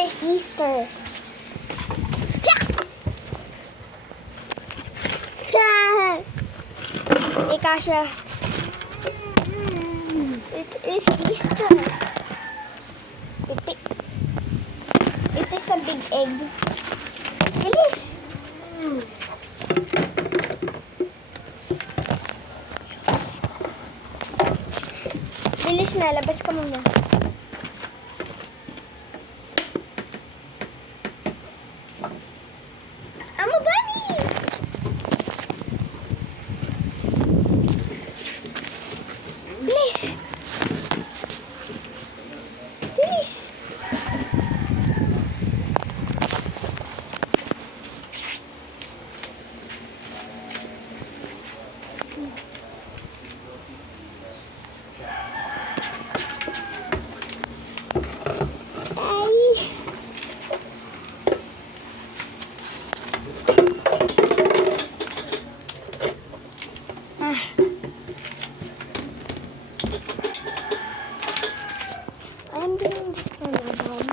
is Easter. Ika siya. It is Easter. It is a big egg. Bilis! Bilis na, labas ka muna. Amo Bunny! Bilis! Bilis! I'm doing this for my mom.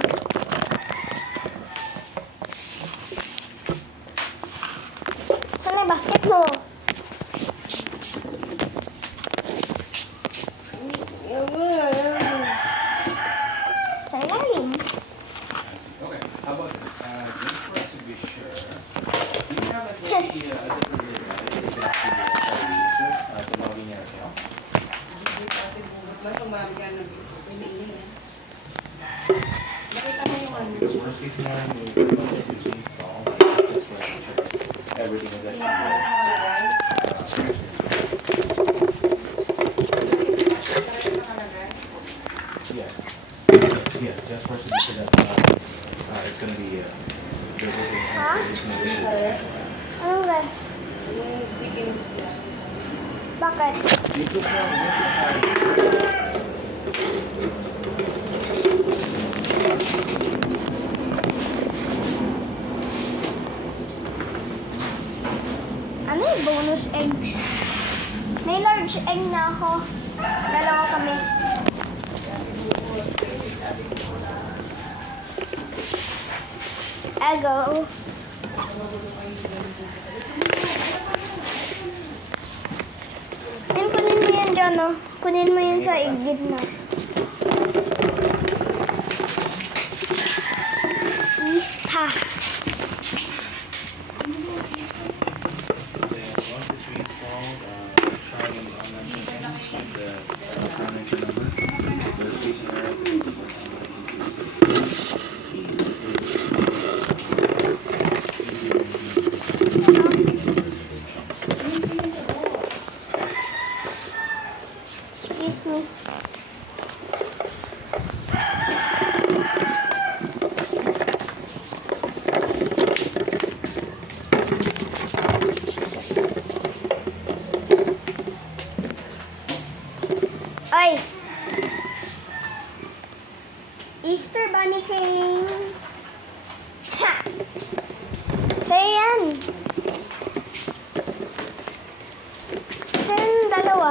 Saan na yung basket mo? Sa ilalim. Okay, how about just for us to be sure, do you have a different link that you can actually to log in your account? Because worst case scenario, we want this to be installed, just for us to check everything is actually yes. Yes, just for us to be sure that it's going to be Ha? Anong ba? Bakit? dito sa Ano yung bonus eggs? May large egg na ako. Dalawa kami. Ego. Yan, kunin mo yan dyan, no? Kunin mo yan sa igid na. Lista. once it's reinstalled, try and on that settings, the account number, worst case scenario, Excuse me. Ay! Easter Bunny King! Ha! Sa'yo yan! Sa'yo yung dalawa.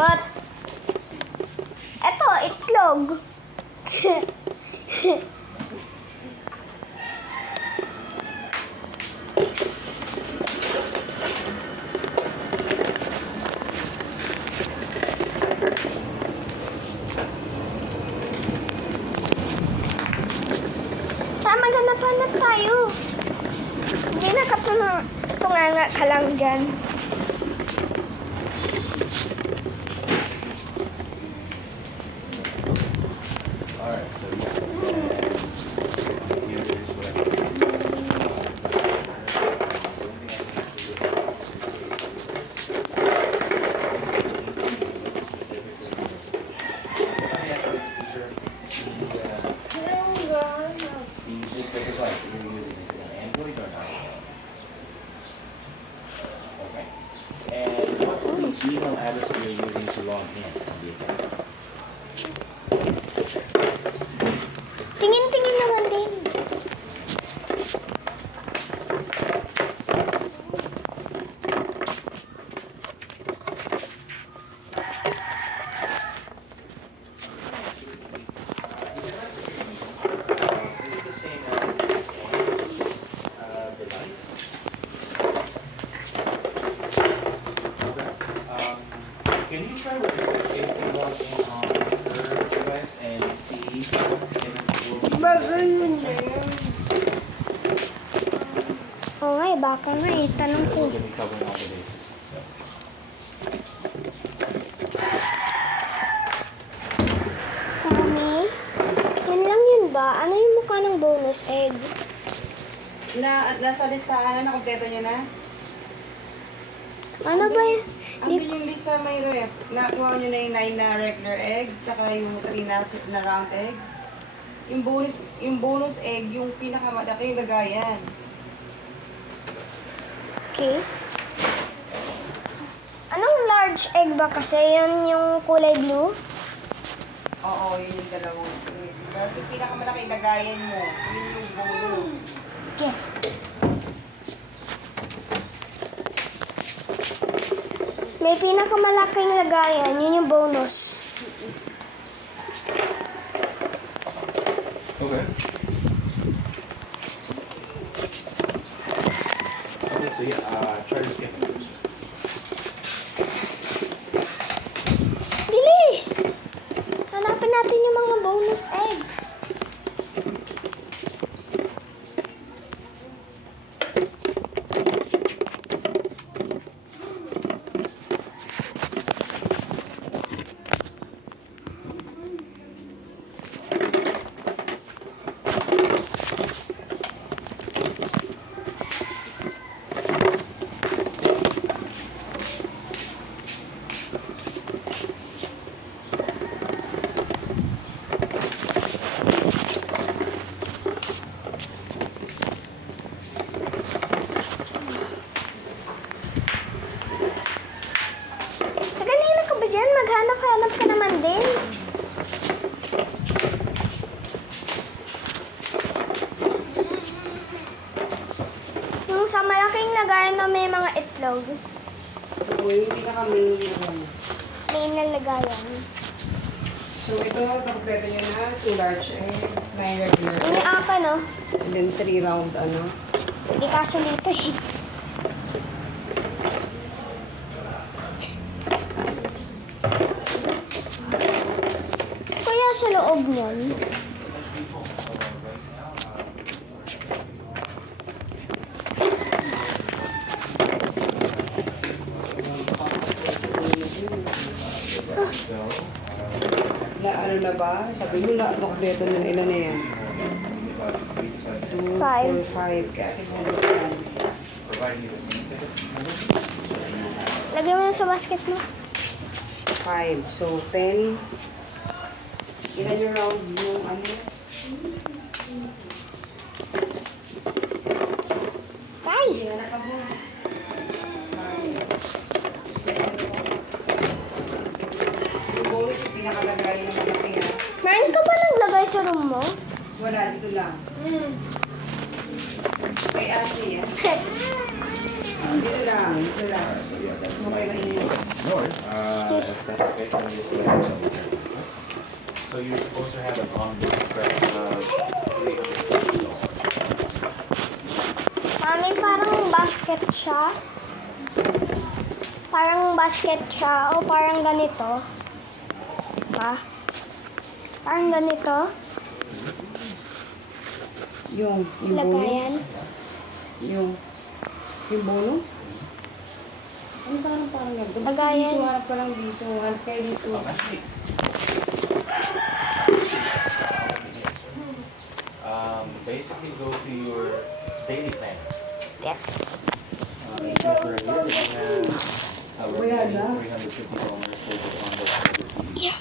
But, eto, itlog. Maghanap-hanap tayo. Hindi na katunganga ka lang dyan. alright, so here is what Android or not? Okay. And what's the email address you're using to log in on the account? Tingin-tingin naman din. This is the same as the lights. Can you try with this if you log in on your device and see if it will be the same function? Oo nga, baka nga eh. Tanong ko. We're going to be covering all the bases. Mami, yun lang yun ba? Ano yung mukha ng bonus egg? Nasa listahan na, kompleto nyo na? Ano ba yun? Andun yung list sa may ref. Nakuha nyo na yung 9 na regular egg, tsaka yung 3 na round egg. Yung bonus egg, yung pinakamalaki yung lagayan. Okay. Anong large egg ba kasi? Yan yung kulay blue? Oo, yun yung dalawang egg. Tapos yung pinakamalaki lagayan mo, yun yung bonus. Okay. May pinakamalaking lagayan, yun yung bonus. Okay. Okay, so yeah, try to skip those. Bilis! Hanapin natin yung mga bonus eggs. Tagalina ka ba dyan? Maghanap-hanap ka naman din. Yung sa malaking lagayan na may mga itlog, Oo, yung pinaka-main yun. may inalagayan. So ito, kompleto nyo na, 2 large eggs, 9 regular Yun yung eggs, akin, no? and then 3 round ano. Hindi kaso dito eh. Kaya sa loob niyan. So, Na ano na ba? Sabi mo na, kompleto na ilan na yan? 2, 4, 5. Kaya tingnan mo yan. providing you the same set of numbers. Lagay mo na sa basket mo. 5. So, 10. Ilan yung round yung ano? Tay! Ilan ka mo? Yung bonus yung pinakalagay ng malaki ha. Meron ka ba naglagay sa room mo? Wala, dito lang. Kay Ashley yan. Dito lang, dito lang. So yeah, that's Okay na yun. no worries. Excuse. That's okay. So I'm just gonna have it over here. So you're supposed to have an on-board credit of $350. Mami, parang basket siya. Parang basket siya o parang ganito. Ha? Parang ganito. Yung bonus. Lagayan. Yung bonus? Ano ba parang ganito? Basta Lagayan. dito, harap ka lang dito. Harap kayo dito. Basically go to your daily plan. Yeah. You check right here, you have Wala na. $350 for the on-board credit fee. Yeah.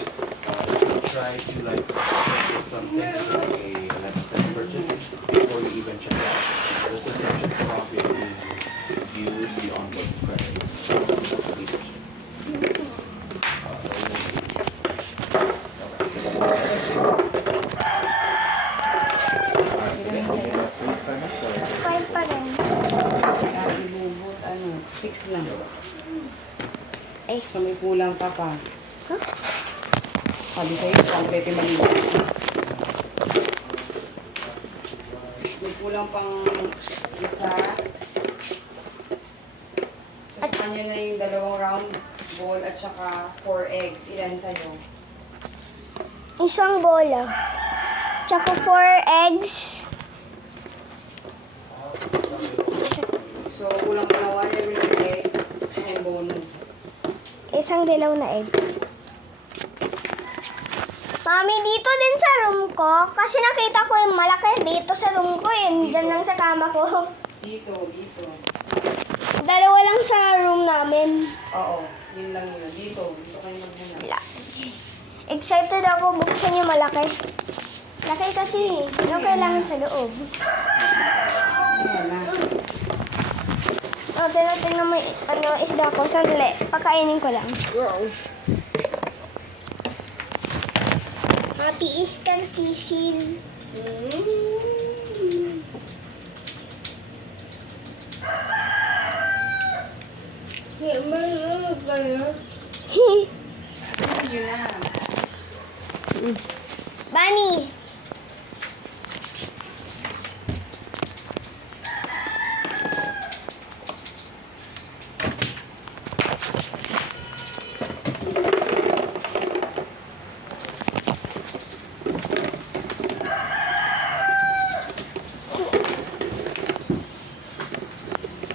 Try to like purchase something like a 11-cent purchase before you even check out. This is such a prompt if you use the onboard credit. 6 na. Ay. So may kulang pa pa. Huh? Sabi sa'yo, complete maliit. May kulang pang isa. Sa kanya na yung 2 round ball at saka 4 eggs. Ilan sa'yo? Isang bola. Tsaka 4 eggs. So, kulang pa na 1 regular egg at yung bonus. Isang dilaw na egg. Mami, dito din sa room ko. Kasi nakita ko yung malaki dito sa room ko. Yun, dyan lang sa kama ko. Dito. Dalawa lang sa room namin. Oo, yun lang yun. Dito kayo maghanap. Large. Excited ako buksan yung malaki. Laki kasi. Ano kailangan sa loob? Ayan na. Tinatingnan mo isda ko. Sandali. Pakainin ko lang. Happy Easter, fishes. Yun na. Bunny.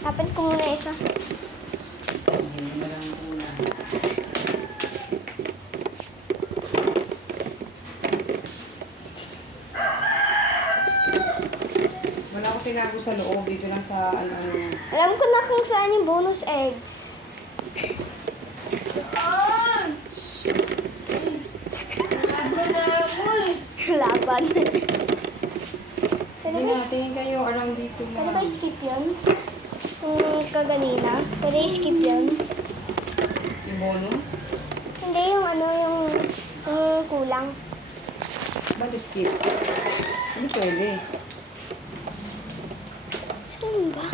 Dapat ko muna isa. Yun na lang muna. Wala ko tinago sa loob. Dito lang sa ano. Alam ko na kung saan yung bonus eggs. Laban. Pwede Hindi ba, na, tingin kayo around dito mo. pwede ba skip yun? Yung kaganina. Pwede skip yun? Yung bonus? Hindi, yung ano, yung kulang. Ba't skip? Hindi pwede. Saan ba?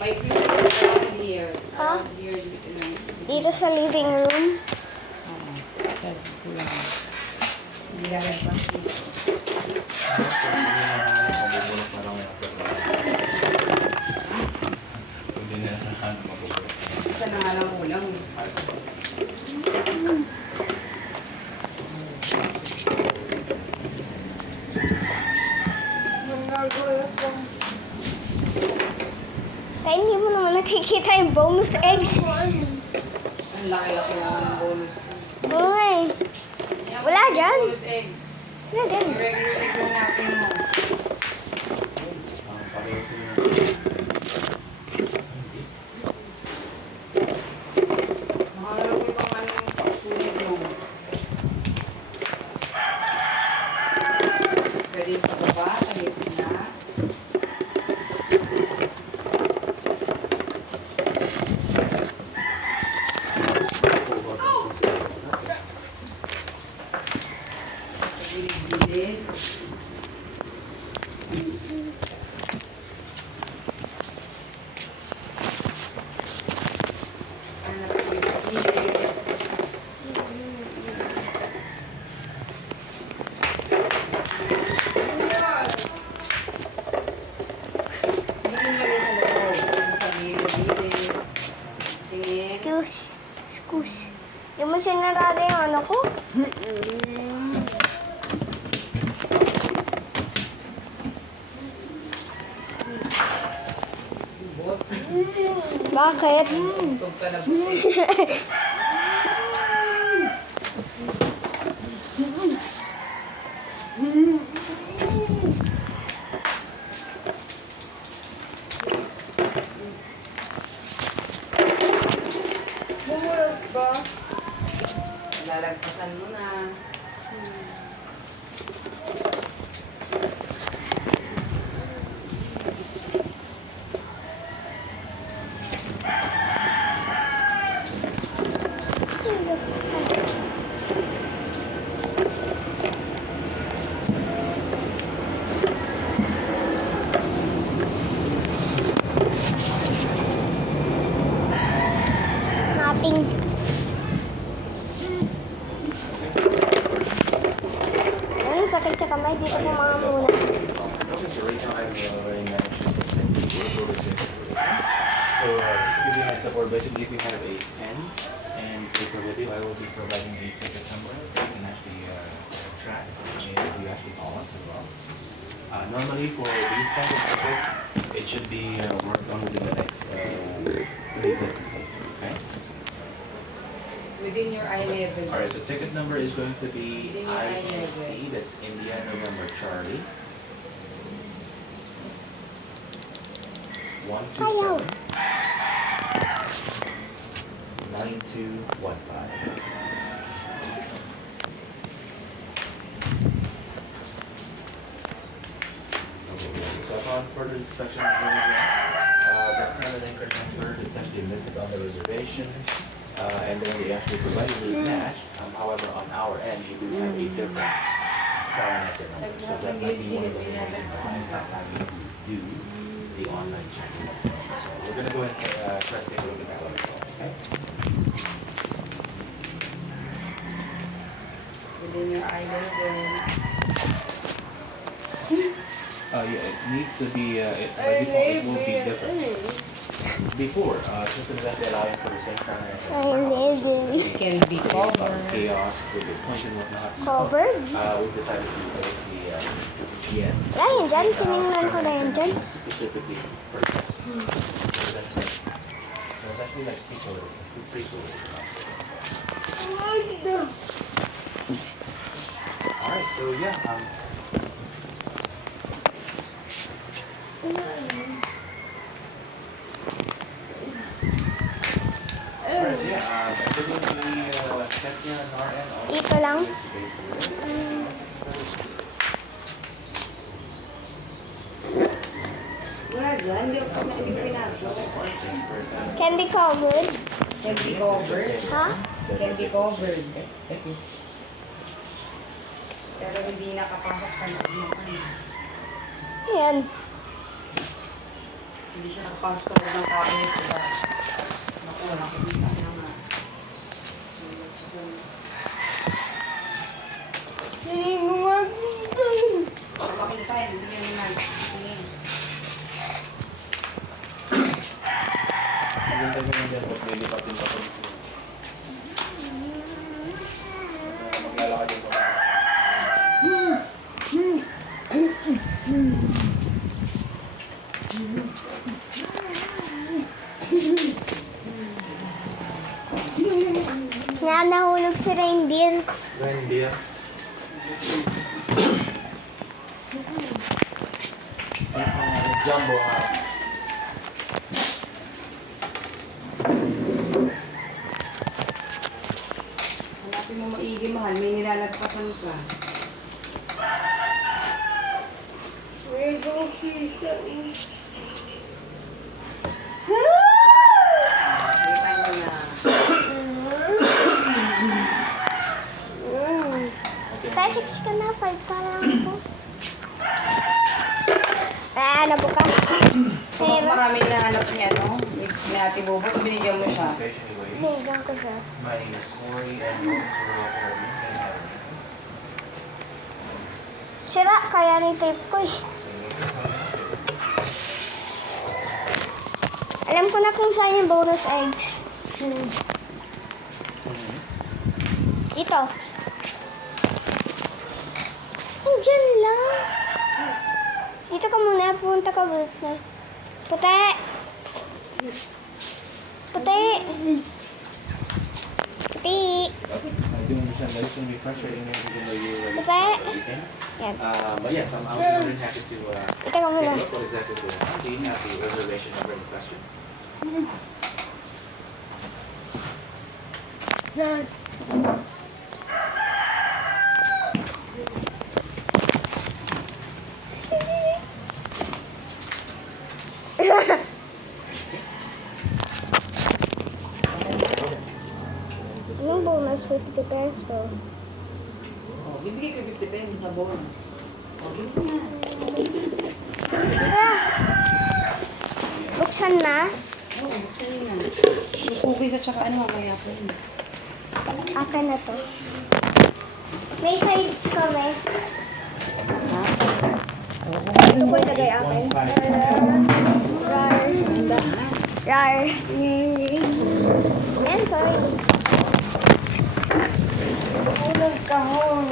May around here. Ha? Around here. Dito lang. Dito sa living room. Oo. Sa kulang. Hindi lang yan pa. Mabubulok na lang yung hindi na mabubulok. Isa na nga lang kulang. Kaya hindi mo naman nakikita yung bonus eggs. Ang laki-laki naman ng bonus. Oo nga eh. Wala dyan. Bonus egg. Wala dyan. Yung regular egg lang natin mo. Pareho ko yung Makalaro ko yung mga sulit mo. Pwede sa baba, sa gitna. Gilid-gilid. Ano na gilid-gilid. Hindi ko nilagay sa loob. Sa gilid-gilid. Tingin. Excuse. Hindi mo sinarada yung ano ko? Bot. Bakit? Tugtog ka na. Bumulag ba? Lalagpasan mo na. sa kamay. Dito po mga muna. Okay, so right now I'm already managed to suspend the work over this. So just to give you a heads up, or basically if you have a pen and paper with you, I will be providing dates of September. You can actually track and you actually call us as well. Normally for these kinds of projects, it should be worked on within the next 3 business days, okay? Within your eye level. Alright, so ticket number is going to be Within your eye INC, level. that's India November Charlie. 127 9215. So upon further inspection of the Canada Anchor number, it's actually listed on the reservation, and then we actually provided the match. However, on our end, we do have a different parameter number. So that might be one of the reasons why it's not having to do the online check. So we're going to go ahead and try to take a look at that one as well, okay? Within your eye level. Yeah, it needs to be, by default, it will be different. Before, since it's actually allowing for the same parameter. It can be covered. Chaos with the point and whatnot. So, Covered? we decided to place the yen. Wala yun dyan. Tinignan ko na yun dyan. Specifically for tests. So it's actually like preschool. Alright, so yeah, alright, so yeah, everything we checked here on our end. All Ito lang. is basically- Wala dyan, hindi ako pinasok. Can be covered. Can be covered. Ha? Can be covered. Pero hindi nakapasok sa loob ng ano. Ayan. Hindi siya nakapasok sa loob ng cabinet. Diba? Naku, nakikita niya nga. Hindi ko mag... Makita yun, hindi niya naman. Tingin. Ang ganda naman dyan, pag lilipatin pa po. Maglalakad yung pa. Nga nahulog si reindeer. Reindeer. Jumbo ha. Hanapin mo maigi, mahal. May nilalagpasan ka. Where go sister? Kita mo na. Okay. 6 ka na, 5 pa lang ako. Nabukas. So, mas marami hinahanap niya, no? Ni Ate Bobo, binigyan mo siya. Hinigang ko siya. My name is Corey and welcome to Rural Caribbean. Can I have your name, please? Sira, kaya rin tape ko eh. Alam ko na kung saan yung bonus eggs. Ito. Diyan lang. Dito ka muna. Punta ka muna. Puti. Puti. Puti. I do understand that it's going to be frustrating even though you're ready Okay. for the weekend. Yan. But yes, I'm more than happy to Ito ka take muna. a look what exactly going on. Do you have the reservation number in question? Anong bonus? 50 peso. Oh, bibigay ko 50 pesos sa board. Oh, bilis na. Buksan na. Oo, buksan yun na. Yung cookies at saka ano, kaya po yun. Akin na to. May sides kami. Dito ko ilagay akin. Rar. Rar. Ayan, sorry. Ulag kahon.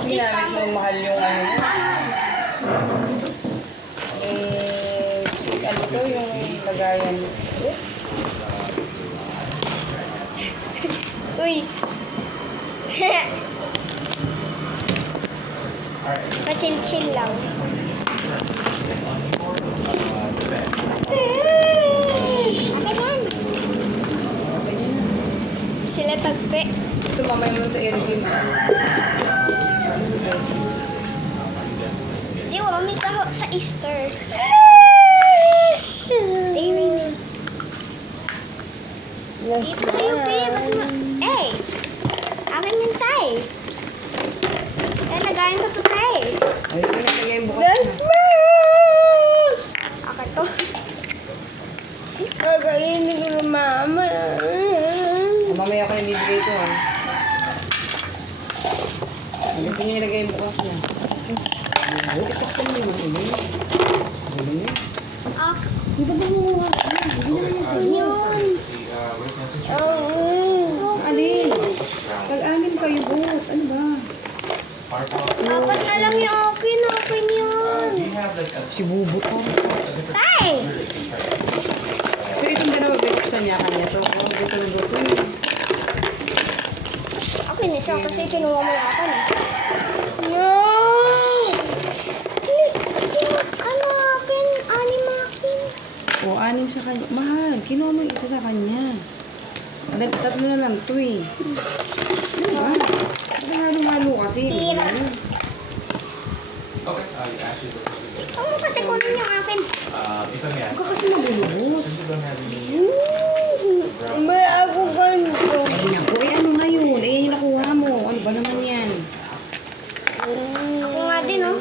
Ginamit mo mahal yung ano mo. Ano to, yung lagayan mo. Uy. Pa-chill-chill lang. Akin yan. Sila tagpe. Ito mamaya mo ito i-review mo. Di ba, may taho sa Easter. Dairy milk. Dito sa'yo, Pe. Eh! Akin yung tay. Eh, nagayin ko to tay. Ay, ito na yung bukas na. Akin to. Kakainin ko ng mama. O, mamaya ko na bibigay ito ah. Ito nyo ilagay yung bukas na. Ay, titakpan mo naman ulit. Galing yun. Ah, Di ba mo? Hindi naman yung sa'yo. yun. Alin? Pag-amin kayo, bot. Ano ba? Apat na lang yung akin. Akin yun. Si Bubot ko. Tay! So, itong dalawa, bibuksan niya kanya to. Ito ng buto. Akin na siya kasi kinuha mo yung akin. Ano akin? Anim akin. O, 6 sa kanya. Mahal, kinuha mo yung isa sa kanya. Tatlo na lang ito eh. Diba? Halo-halo kasi. Tira. Ano? Okay, you actually look really good. Ano kasi kunin yung akin? Ito nga. Huwag ka kasi maglulubot. Since you don't have any May ako ganito. Ay, naku. Eh, ano nga yun? Eh, yan yung nakuha mo. Ano ba naman yan? Ako nga din, oh.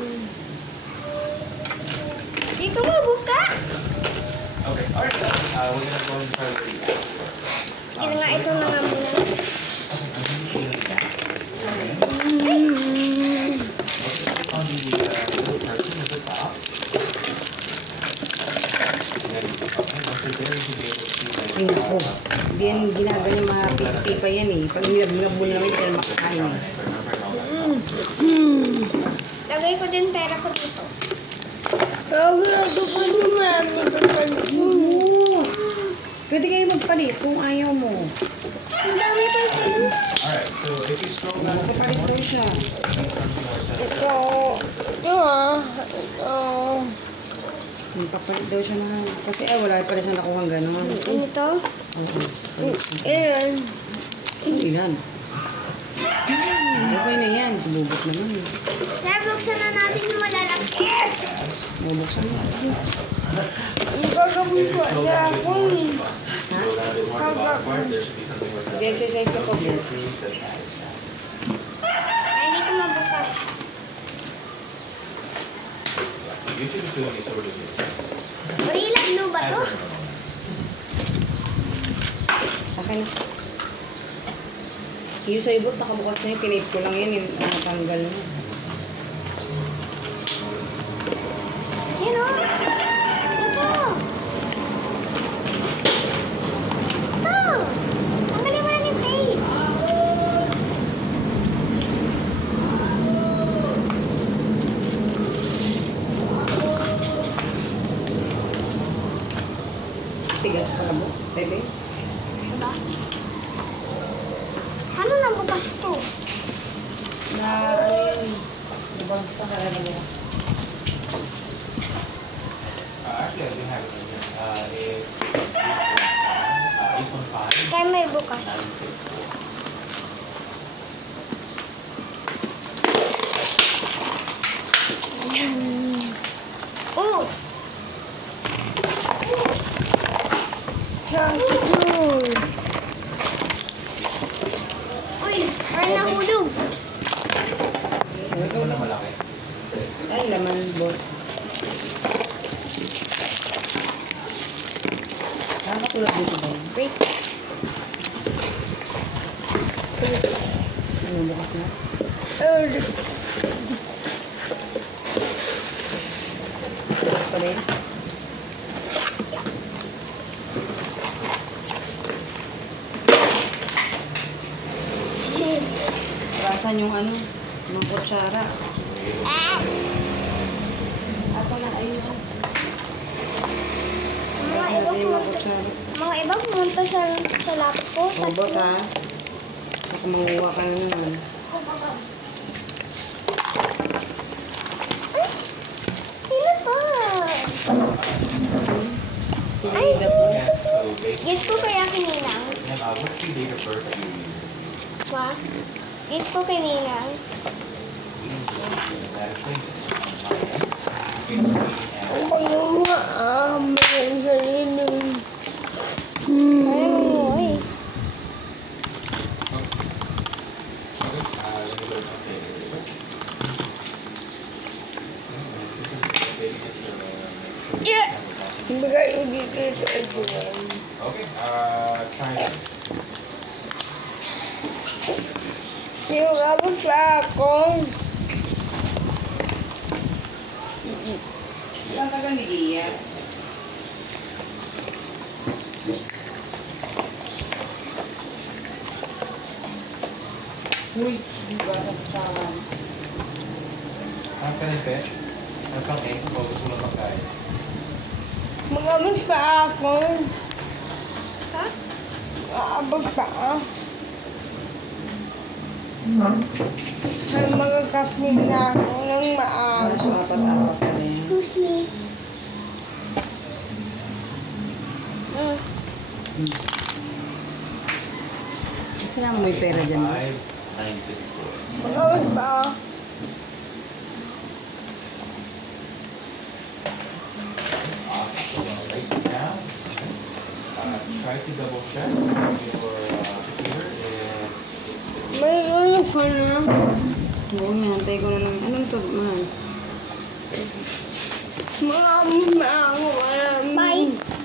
Di ko mabuka. Okay, alright. We're gonna go and try the Sige na nga, ito na nga muna. on the little person at the top. And then, after there, you should be able to see Ay, like, naku. Hindi yan ginagawa mga pipi-pipa yan eh. Pag nilabnab mo naman, hindi na makakain eh. Lagay ko din pera ko dito. Ito pa ni mami. Oo. Pwede kayo magpalit kung ayaw mo. Ang dami pa sila. Alright, so if you scroll down, Magpapalit daw siya. Ito. Ito. Magpapalit daw siya na. Kasi wala pa rin siya nakuha gano'n. Ganito. Oo. Ilan? Ilan? Okay na yan. Sububot naman eh. Kaya buksan na natin yung malalaki. Mabuksan mo. Ang gagawin ko sa ako. Ha? scroll down a bit more to the bottom part, there should be something where it says Mag-exercise ka po. here, please, that has. Ay, hindi ko mabukas. YouTube is showing me sort of this. Gorilla Glue ba to? Okay na. Yung sa ibot, nakabukas na yun. Tinape ko lang yan. Natanggal na. Yan o. Ito. Ito. Tanggalin mo lang yung tape. Tigas pala mo. Tebe. Diba? Paano nabukas to? Na ano yun. Nabagsa ka na nila. Actually, I do have it right here. It's 8.5, Kaya may bukas. 9.6. Oh! Uy, parang nahulog. Ito na malaki. Ay, laman bot. Nakakatulad dito ba? Bricks. Ano, bukas na? Bukas pa rin? Asan yung ano? Yung kutsara? Ah! Asan na ayun? Mga Asan iba natin yung mga pumunta, kutsara? mga iba pumunta sa laptop ko. Robot ha? Baka manguha ka na naman. Sino to? Ay, Sino? Yes, so basically, Gift ko kay aking ninang. and what's the date of birth that you use? Ma? Gift ko kay ninang. Ano nga, may sarili. Ay, uy. Yeah. Bigay ko dito sa ajuan. Okay, try it. Yung abot sa akong. Saan tagal ni Gia? Uy, di ba sa Ang kanipet, ang pang-egg, o gusto mo pagkain? Mga abot sa akong. Ha? Abot sa akong. Ay, magkakapin na ako ng maaga. So, apat-apat ka rin. Excuse me. Saan mo may pera dyan? 5964. Mga abot sa So, right now, try to double check your computer and may ano ka na. Oo, hinantay ko na lang. Anong to, man? Mga maaga wala